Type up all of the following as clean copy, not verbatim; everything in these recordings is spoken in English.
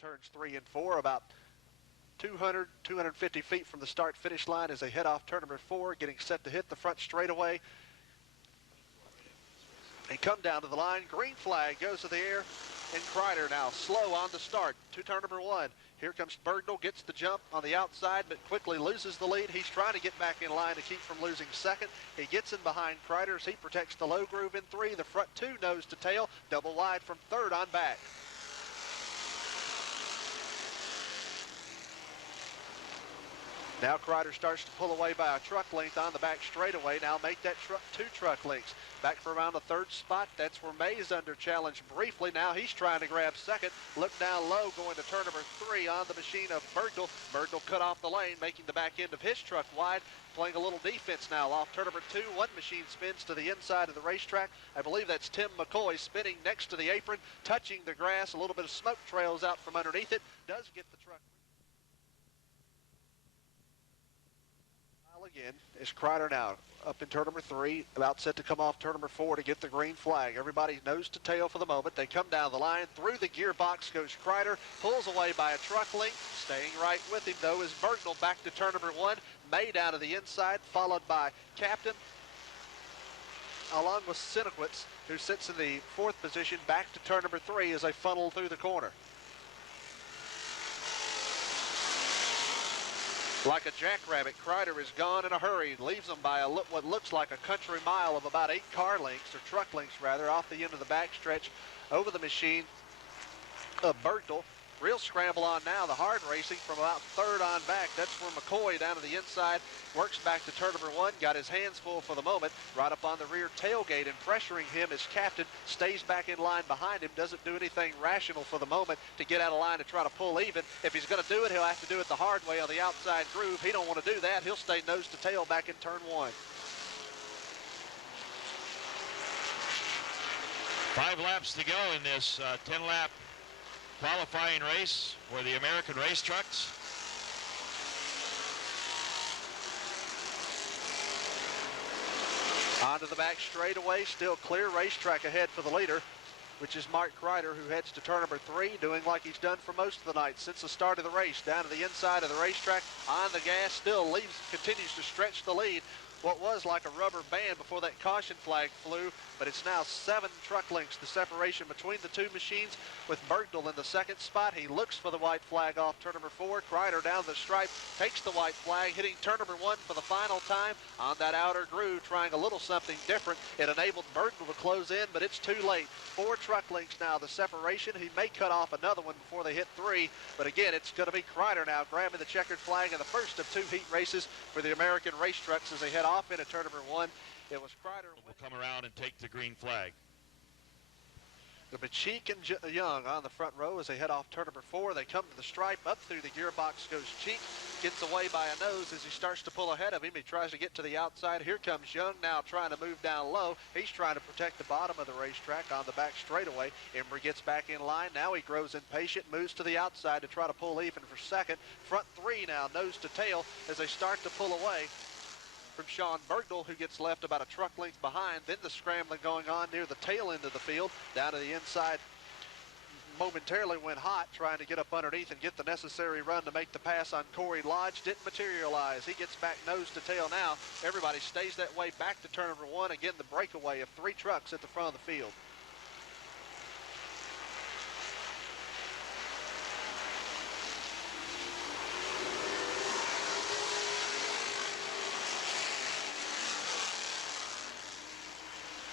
turns 3 and 4, about 200, 250 feet from the start-finish line as they head off turn number 4, getting set to hit the front straightaway. They come down to the line. Green flag goes to the air, and Kreider now slow on the start to turn number 1. Here comes Bergdahl, gets the jump on the outside, but quickly loses the lead. He's trying to get back in line to keep from losing second. He gets in behind Kreider as he protects the low groove in 3. The front 2 nose to tail, double wide from 3rd on back. Now Kreider starts to pull away by a truck length on the back straightaway. Now make that 2 truck lengths. Back for around the 3rd spot. That's where May's under challenge briefly. Now he's trying to grab second. Look down low, going to turn number 3 on the machine of Bergdahl. Bergdahl cut off the lane, making the back end of his truck wide. Playing a little defense now off turn number 2. One machine spins to the inside of the racetrack. I believe that's Tim McCoy spinning next to the apron, touching the grass. A little bit of smoke trails out from underneath it. Does get the truck. Again is Kreider now up in turn number 3, about set to come off turn number 4 to get the green flag. Everybody nose to tail for the moment. They come down the line. Through the gearbox goes Kreider, pulls away by a truck length. Staying right with him though is Bergdahl back to turn number 1. May down to the inside, followed by Captain, along with Sinowitz, who sits in the 4th position, back to turn number 3 as they funnel through the corner. Like a jackrabbit, Kreider is gone in a hurry, leaves them by what looks like a country mile of about 8 car lengths, or truck lengths rather, off the end of the backstretch over the machine of Bergdahl. Real scramble on now, the hard racing from about 3rd on back. That's where McCoy down to the inside, works back to turn number 1, got his hands full for the moment, right up on the rear tailgate, and pressuring him as Captain stays back in line behind him, doesn't do anything rational for the moment to get out of line to try to pull even. If he's going to do it, he'll have to do it the hard way on the outside groove. He don't want to do that. He'll stay nose to tail back in turn 1. 5 laps to go in this 10-lap qualifying race for the American race trucks. Onto the back straightaway, still clear. Racetrack ahead for the leader, which is Mark Kreider, who heads to turn number 3, doing like he's done for most of the night since the start of the race. Down to the inside of the racetrack, on the gas, still continues to stretch the lead. What was like a rubber band before that caution flag flew, but it's now 7 truck lengths, the separation between the 2 machines, with Bergdahl in the 2nd spot. He looks for the white flag off turn number 4. Kreider down the stripe, takes the white flag, hitting turn number 1 for the final time on that outer groove, trying a little something different. It enabled Bergdahl to close in, but it's too late. 4 truck lengths now, the separation. He may cut off another one before they hit 3, but again, it's going to be Kreider now grabbing the checkered flag in the first of 2 heat races for the American race trucks as they head off into turn number 1. It was Kreider. Will come around and take the green flag. The Cheek and Young on the front row as they head off turn number 4. They come to the stripe. Up through the gearbox goes Cheek. Gets away by a nose as he starts to pull ahead of him. He tries to get to the outside. Here comes Young now trying to move down low. He's trying to protect the bottom of the racetrack on the back straightaway. Embry gets back in line. Now he grows impatient, moves to the outside to try to pull even for second. Front 3 now, nose to tail, as they start to pull away from Sean Bergdahl, who gets left about a truck length behind. Then the scrambling going on near the tail end of the field. Down to the inside, momentarily went hot, trying to get up underneath and get the necessary run to make the pass on Corey Lodge. Didn't materialize. He gets back nose to tail now. Everybody stays that way back to turn number 1. Again, the breakaway of 3 trucks at the front of the field.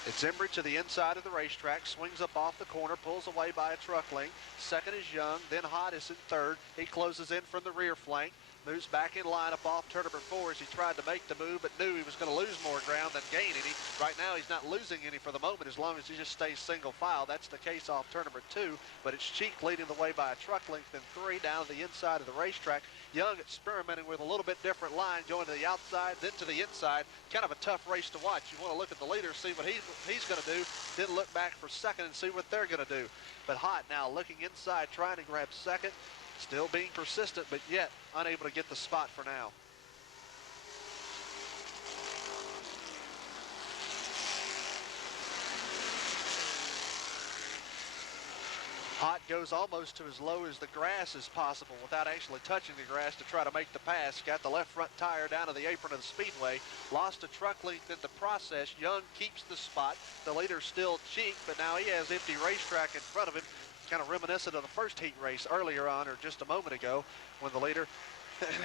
It's Embry to the inside of the racetrack, swings up off the corner, pulls away by a truck length. Second is Young, then Hott is in 3rd. He closes in from the rear flank, moves back in line up off turn number 4 as he tried to make the move, but knew he was going to lose more ground than gain any. Right now he's not losing any for the moment as long as he just stays single file. That's the case off turn number 2, but it's Cheek leading the way by a truck length in 3 down to the inside of the racetrack. Young experimenting with a little bit different line, going to the outside, then to the inside. Kind of a tough race to watch. You want to look at the leader, see what he's going to do, then look back for second and see what they're going to do. But Hott now looking inside, trying to grab second, still being persistent, but yet unable to get the spot for now. Hot goes almost to as low as the grass as possible without actually touching the grass to try to make the pass. Got the left front tire down to the apron of the speedway. Lost a truck length in the process. Young keeps the spot. The leader's still Cheek, but now he has empty racetrack in front of him. Kind of reminiscent of the first heat race earlier on, or just a moment ago, when the leader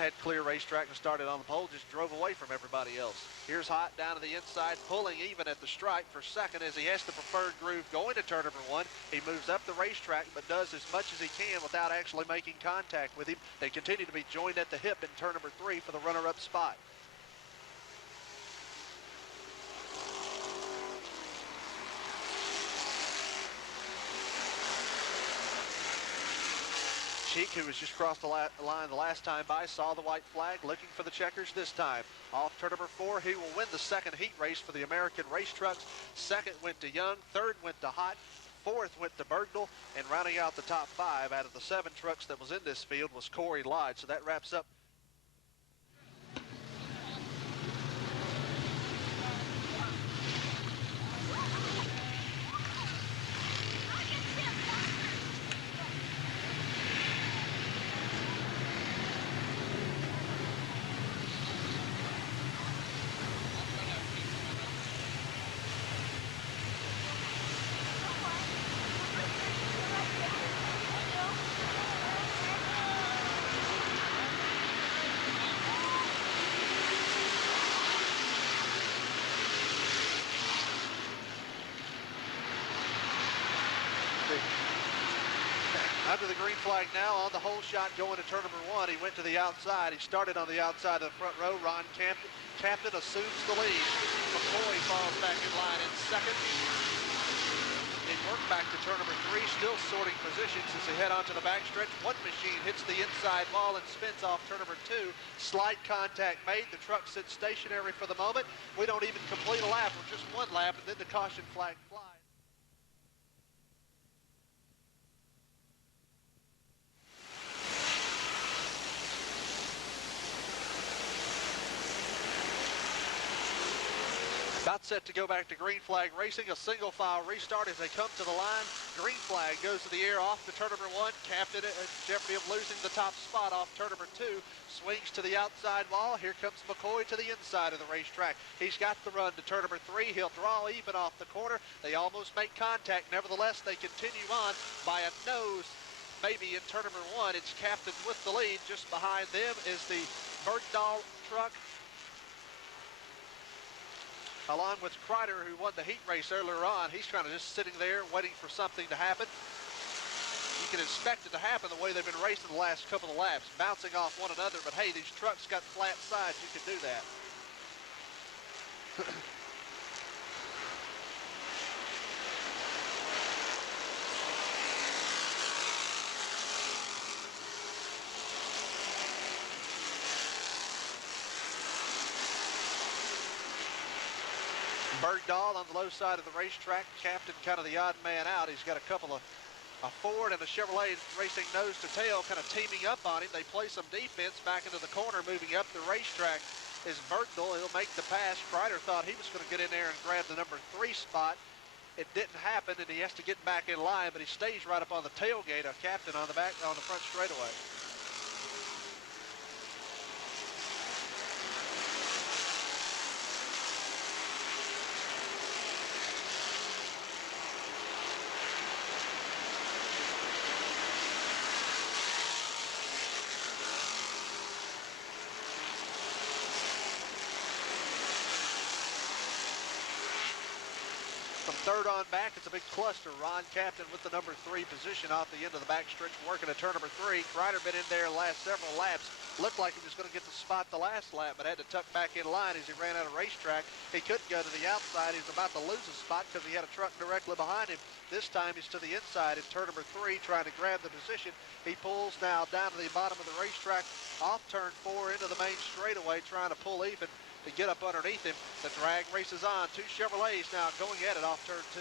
had clear racetrack and started on the pole, just drove away from everybody else. Here's Hot down to the inside, pulling even at the stripe for second as he has the preferred groove going to turn number 1. He moves up the racetrack but does as much as he can without actually making contact with him. They continue to be joined at the hip in turn number 3 for the runner-up spot. Cheek, who was just crossed the line the last time by, saw the white flag, looking for the checkers this time. Off turn number 4, he will win the second heat race for the American race trucks. Second went to Young, third went to Hot, fourth went to Bergdahl, and rounding out the top 5 out of the 7 trucks that was in this field was Corey Lodge. So that wraps up. Under the green flag now on the hole shot going to turn number 1. He went to the outside. He started on the outside of the front row. Ron Captain assumes the lead. McCoy falls back in line in second. They work back to turn number 3, still sorting positions as they head onto the backstretch. One machine hits the inside wall and spins off turn number 2. Slight contact made. The truck sits stationary for the moment. We don't even complete a lap, or just one lap, and then the caution flag flies. About set to go back to green flag racing. A single file restart as they come to the line. Green flag goes to the air off to turn number 1. Captain at jeopardy of losing the top spot off turn number 2. Swings to the outside wall. Here comes McCoy to the inside of the racetrack. He's got the run to turn number 3. He'll draw even off the corner. They almost make contact. Nevertheless, they continue on by a nose. Maybe in turn number 1, it's Captain with the lead. Just behind them is the Bergdahl truck, along with Kreider, who won the heat race earlier on. He's kind of just sitting there waiting for something to happen. You can expect it to happen the way they've been racing the last couple of laps, bouncing off one another, but hey, these trucks got flat sides. You can do that. Bergdahl on the low side of the racetrack. Captain kind of the odd man out. He's got a couple of a Ford and a Chevrolet racing nose to tail kind of teaming up on him. They play some defense back into the corner. Moving up the racetrack is Bergdahl. He'll make the pass. Kreider thought he was going to get in there and grab the number 3 spot. It didn't happen, and he has to get back in line, but he stays right up on the tailgate of Captain on the front straightaway. From third on back, it's a big cluster. Ron Captain with the number 3 position off the end of the backstretch, working at turn number 3. Kreider been in there the last several laps. Looked like he was going to get the spot the last lap, but had to tuck back in line as he ran out of racetrack. He couldn't go to the outside. He was about to lose a spot because he had a truck directly behind him. This time he's to the inside in turn number 3, trying to grab the position. He pulls now down to the bottom of the racetrack, off turn 4 into the main straightaway, trying to pull even to get up underneath him. The drag races on. 2 Chevrolets now going at it off turn 2.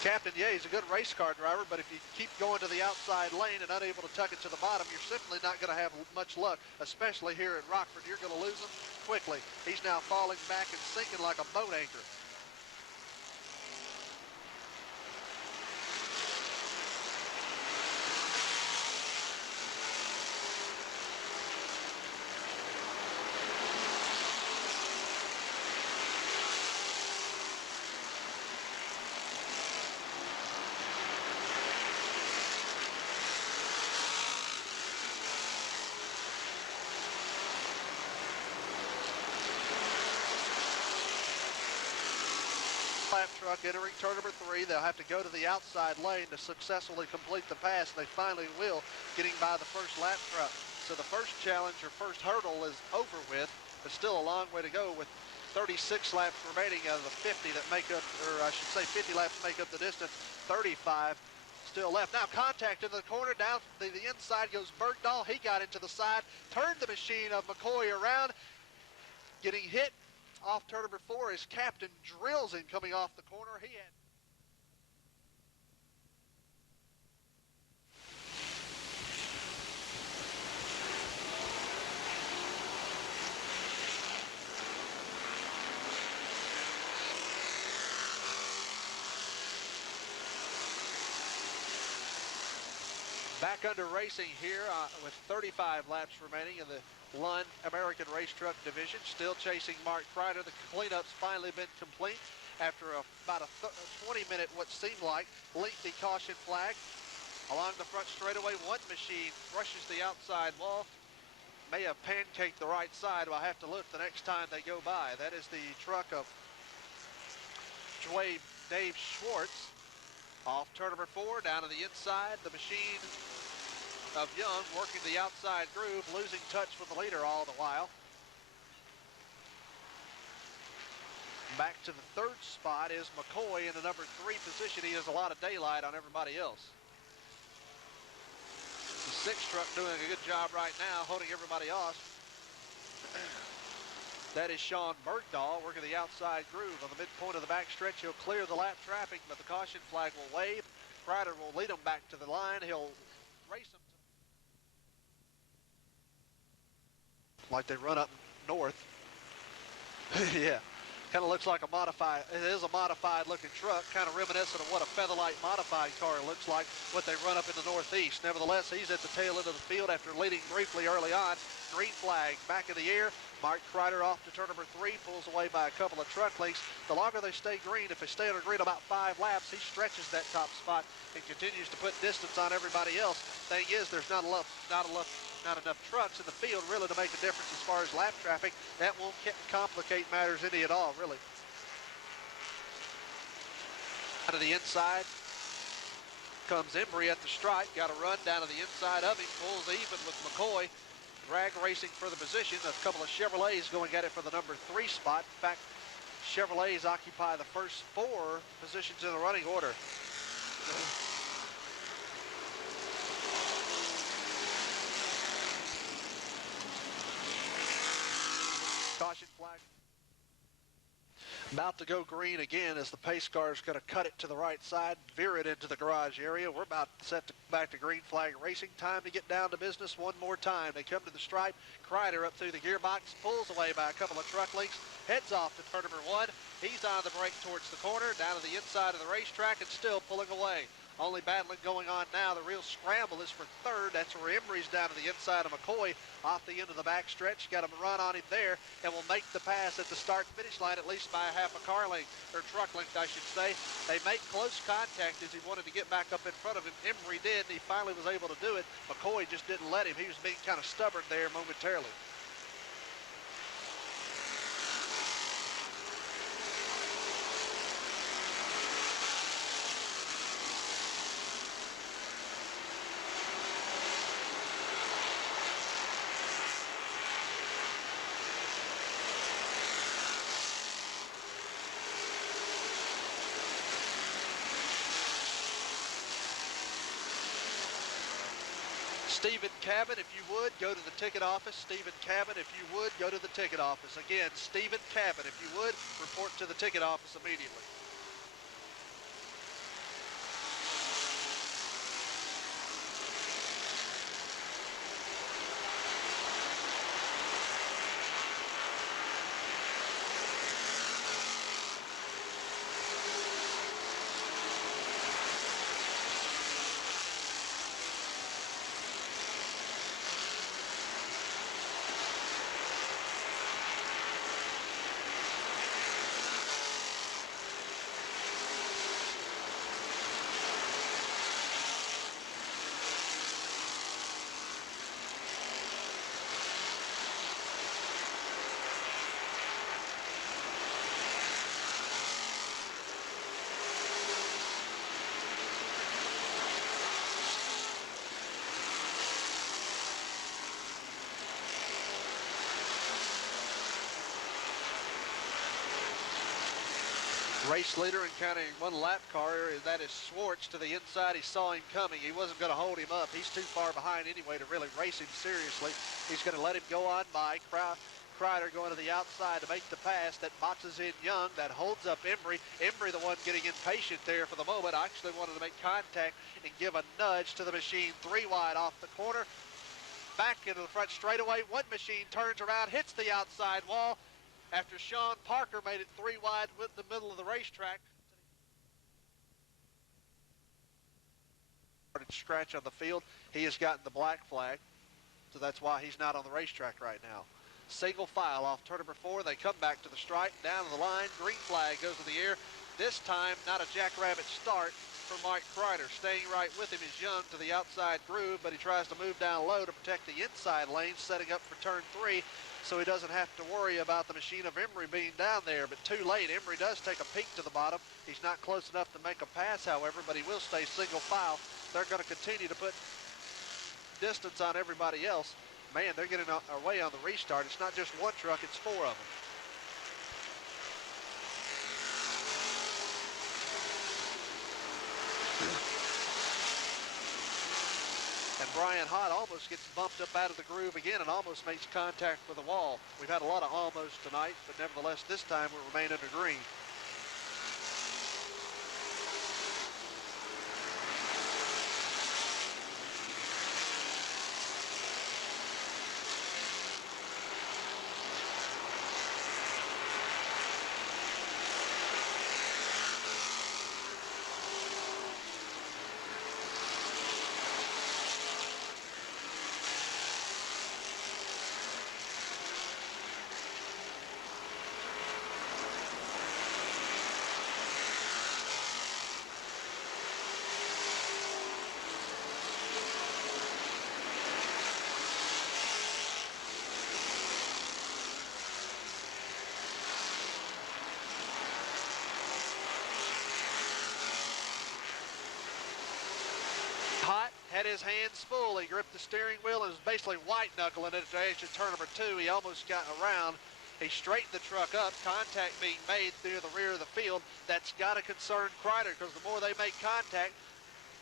Captain, yeah, he's a good race car driver, but if you keep going to the outside lane and unable to tuck it to the bottom, you're simply not going to have much luck, especially here at Rockford. You're going to lose him quickly. He's now falling back and sinking like a boat anchor. lap truck entering turn number 3. They'll have to go to the outside lane to successfully complete the pass. They finally will, getting by the first lap truck. So the first challenge or first hurdle is over with, but still a long way to go with 36 laps remaining out of the 50 that make up, or I should say 50 laps make up the distance. 35 still left. Now contact in the corner, down the inside goes Bergdahl. He got into the side, turned the machine of McCoy around, getting hit off turn number 4 as Captain drills him coming off the corner. He had back under racing here with 35 laps remaining in the Lund American Race Truck Division. Still chasing Mark Kreider. The cleanup's finally been complete after about a 20-minute, what seemed like, lengthy caution flag. Along the front straightaway, one machine brushes the outside wall. May have pancaked the right side. I'll have to look the next time they go by. That is the truck of Dave Schwartz. Off turn number 4, down to the inside, the machine of Young working the outside groove, losing touch with the leader all the while. Back to the 3rd spot is McCoy in the number 3 position. He has a lot of daylight on everybody else. The 6th truck doing a good job right now, holding everybody off. That is Sean Bergdahl working the outside groove. On the midpoint of the backstretch, he'll clear the lap traffic, but the caution flag will wave. Kreider will lead him back to the line. He'll race him like they run up north. Yeah, kind of looks like a modified, it is a modified looking truck, kind of reminiscent of what a Featherlight modified car looks like, what they run up in the Northeast. Nevertheless, he's at the tail end of the field after leading briefly early on. Green flag back in the air. Mark Kreider off to turn number 3, pulls away by a couple of truck lengths. The longer they stay green, if they stay on green about 5 laps, he stretches that top spot and continues to put distance on everybody else. Thing is, there's not enough trucks in the field really to make a difference as far as lap traffic. That won't complicate matters any at all, really. Out of the inside comes Embry at the stripe. Got a run down to the inside of him. Pulls even with McCoy. Drag racing for the position. A couple of Chevrolets going at it for the number 3 spot. In fact, Chevrolets occupy the first 4 positions in the running order. Caution flag. About to go green again as the pace car is going to cut it to the right side, veer it into the garage area. We're about set to back to green flag racing. Time to get down to business one more time. They come to the stripe. Kreider up through the gearbox, pulls away by a couple of truck links, heads off to turn number 1. He's on the brake towards the corner, down to the inside of the racetrack, and still pulling away. Only battling going on now. The real scramble is for 3rd. That's where Embry's down to the inside of McCoy off the end of the backstretch. Got him run on him there and will make the pass at the start-finish line at least by a half a car length, or truck length, I should say. They make close contact as he wanted to get back up in front of him. Embry did, and he finally was able to do it. McCoy just didn't let him. He was being kind of stubborn there momentarily. Stephen Cabot, if you would, go to the ticket office. Stephen Cabot, if you would, go to the ticket office. Again, Stephen Cabot, if you would, report to the ticket office immediately. Race leader and counting one lap car, that is Schwartz to the inside. He saw him coming. He wasn't going to hold him up. He's too far behind anyway to really race him seriously. He's going to let him go on by. Kreider going to the outside to make the pass. That boxes in Young. That holds up Embry. Embry, the one getting impatient there for the moment, actually wanted to make contact and give a nudge to the machine 3 wide off the corner. Back into the front straightaway. One machine turns around, hits the outside wall after Sean Parker made it 3 wide with the middle of the racetrack. Scratch on the field. He has gotten the black flag, so that's why he's not on the racetrack right now. Single file off turn number 4. They come back to the stripe, down to the line. Green flag goes in the air. This time, not a jackrabbit start for Mike Kreider. Staying right with him is Young to the outside groove, but he tries to move down low to protect the inside lane, setting up for turn 3, so he doesn't have to worry about the machine of Embry being down there. But too late. Embry does take a peek to the bottom. He's not close enough to make a pass, however, but he will stay single file. They're going to continue to put distance on everybody else. Man, they're getting away on the restart. It's not just one truck, it's 4 of them. And Brian Hott almost gets bumped up out of the groove again and almost makes contact with the wall. We've had a lot of almost tonight, but nevertheless, this time we remain under green. Hott had his hands full. He gripped the steering wheel and was basically white-knuckling it at the edge of turn number 2. He almost got around. He straightened the truck up, contact being made near the rear of the field. That's got to concern Kreider, because the more they make contact,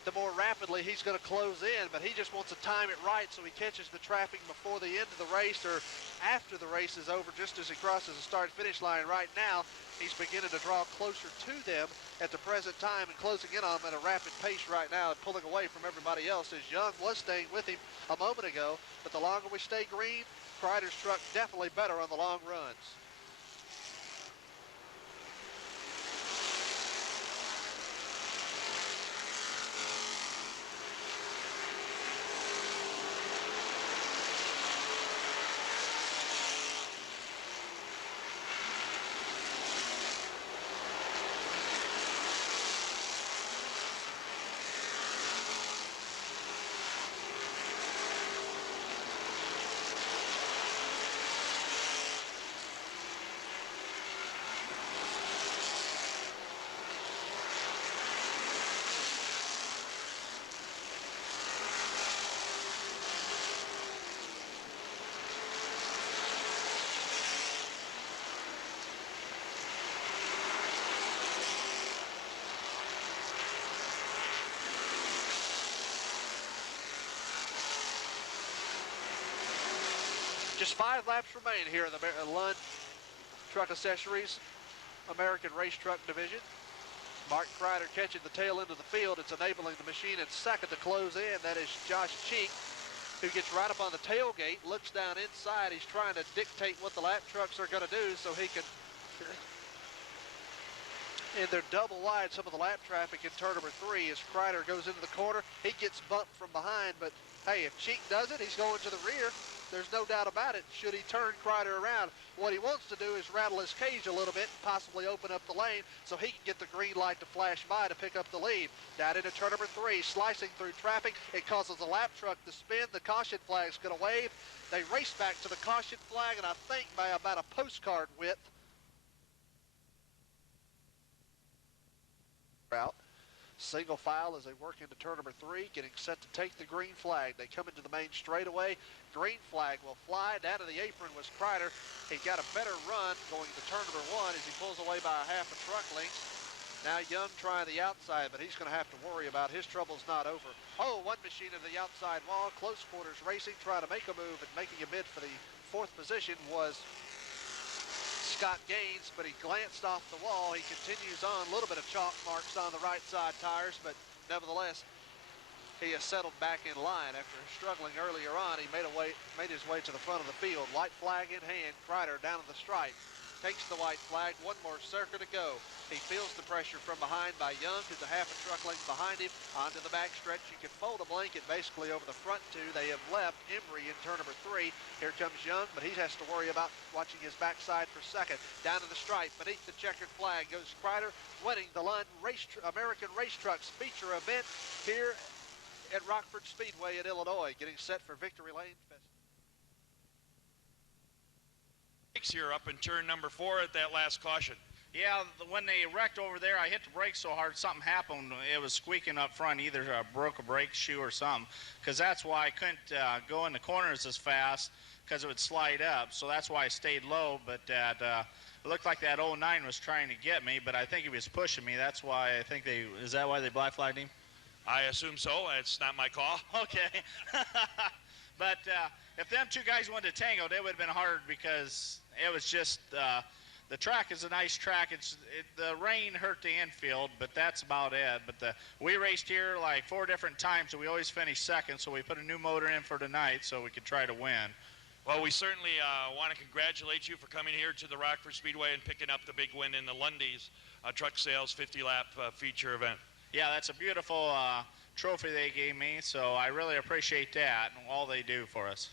the more rapidly he's going to close in, but he just wants to time it right so he catches the traffic before the end of the race or after the race is over, just as he crosses the start-finish line. Right now, he's beginning to draw closer to them at the present time and closing in on them at a rapid pace right now and pulling away from everybody else, as Young was staying with him a moment ago. But the longer we stay green, Kreider's truck definitely better on the long runs. Just 5 laps remain here in the Lund Truck Accessories American Race Truck Division. Mark Kreider catching the tail end of the field. It's enabling the machine in second to close in. That is Josh Cheek, who gets right up on the tailgate, looks down inside. He's trying to dictate what the lap trucks are going to do so he can... And they're double wide, some of the lap traffic in turn number 3 as Kreider goes into the corner. He gets bumped from behind, but hey, if Cheek does it, he's going to the rear. There's no doubt about it. Should he turn Kreider around, what he wants to do is rattle his cage a little bit and possibly open up the lane so he can get the green light to flash by to pick up the lead. Down into turn number 3, slicing through traffic. It causes the lap truck to spin. The caution flag's going to wave. They race back to the caution flag, and I think by about a postcard width. Out. Single file as they work into turn number 3, getting set to take the green flag. They come into the main straightaway. Green flag will fly. Down to the apron was Kreider. He got a better run going to turn number 1 as he pulls away by a half a truck length. Now Young trying the outside, but he's going to have to worry about his trouble's not over. Oh, one machine of the outside wall, close quarters racing, trying to make a move and making a bid for the 4th position was Scott Gaines, but he glanced off the wall. He continues on, a little bit of chalk marks on the right side tires, but nevertheless, he has settled back in line after struggling earlier on. He made his way to the front of the field. White flag in hand. Kreider down to the stripe. Takes the white flag. One more circuit to go. He feels the pressure from behind by Young, who's a half a truck length behind him. Onto the backstretch. You can fold a blanket basically over the front two. They have left Emery in turn number 3. Here comes Young, but he has to worry about watching his backside for second. Down to the stripe. Beneath the checkered flag goes Kreider, winning the Lund American Race Trucks feature event here at Rockford Speedway in Illinois, getting set for Victory Lane. Here up in turn number 4 at that last caution. Yeah, when they wrecked over there, I hit the brake so hard, something happened. It was squeaking up front, either broke a brake shoe or something, because that's why I couldn't go in the corners as fast, because it would slide up. So that's why I stayed low, but it looked like that 09 was trying to get me, but I think he was pushing me. That's why I think is that why they black flagged him? I assume so. It's not my call. Okay. But if them two guys wanted to tango, it would have been hard because it was just the track is a nice track. The rain hurt the infield, but that's about it. But we raced here like 4 different times, and we always finished second. So we put a new motor in for tonight so we could try to win. Well, we certainly want to congratulate you for coming here to the Rockford Speedway and picking up the big win in the Lundy's Truck Sales 50-lap feature event. Yeah, that's a beautiful trophy they gave me, so I really appreciate that and all they do for us.